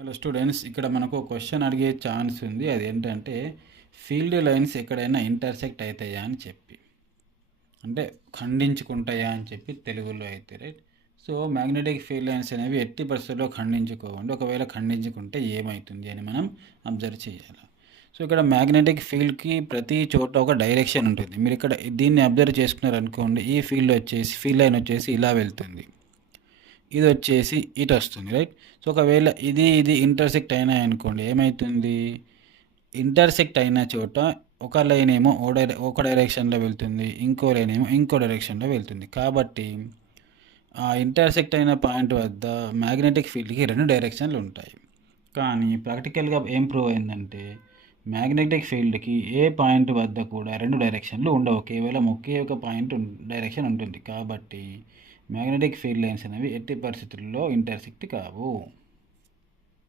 Hello students, ఇక్కడ మనకు question అడిగే ఛాన్స్ ఉంది. అదేంటంటే ఫీల్డ్ లైన్స్ ఎక్కడైనా ఇంటర్సెక్ట్ అవుతాయా అని చెప్పి, అంటే ఖండించుకుంటాయా అని చెప్పి తెలుగులో అయితే, right. So magnetic field lines అనేవి ఎట్టి పరిస్థితుల్లో ఖండించుకోవండి. ఒకవేళ ఖండించుకుంటే ఏమవుతుంది అని మనం అబ్జర్వ్ చేయాలి. సో ఇక్కడ మ్యాగ్నెటిక్ ఫీల్డ్కి ప్రతి చోట ఒక డైరెక్షన్ ఉంటుంది. మీరు ఇక్కడ దీన్ని అబ్జర్వ్ చేసుకున్నారనుకోండి, ఈ ఫీల్డ్ లైన్ వచ్చేసి ఇలా వెళ్తుంది, ఇది వచ్చేసి ఇటు వస్తుంది, రైట్. సో ఒకవేళ ఇది ఇంటర్సెక్ట్ అయినాయి అనుకోండి, ఏమవుతుంది? ఇంటర్సెక్ట్ అయిన చోట ఒక లైన్ ఏమో ఒక డైరెక్షన్లో వెళ్తుంది, ఇంకో లైన్ ఏమో ఇంకో డైరెక్షన్లో వెళ్తుంది. కాబట్టి ఆ ఇంటర్సెక్ట్ అయిన పాయింట్ వద్ద మ్యాగ్నెటిక్ ఫీల్డ్కి రెండు డైరెక్షన్లు ఉంటాయి. కానీ ప్రాక్టికల్గా ఏం ప్రూవ్ అయిందంటే మ్యాగ్నెటిక్ ఫీల్డ్కి ఏ పాయింట్ వద్ద కూడా రెండు డైరెక్షన్లు ఉండవు, కేవలం ఒకే ఒక పాయింట్ డైరెక్షన్ ఉంటుంది. కాబట్టి మ్యాగ్నెటిక్ ఫీల్డ్ లైన్స్ అనేవి ఎట్టి పరిస్థితుల్లో ఇంటర్సెక్ట్ కావు.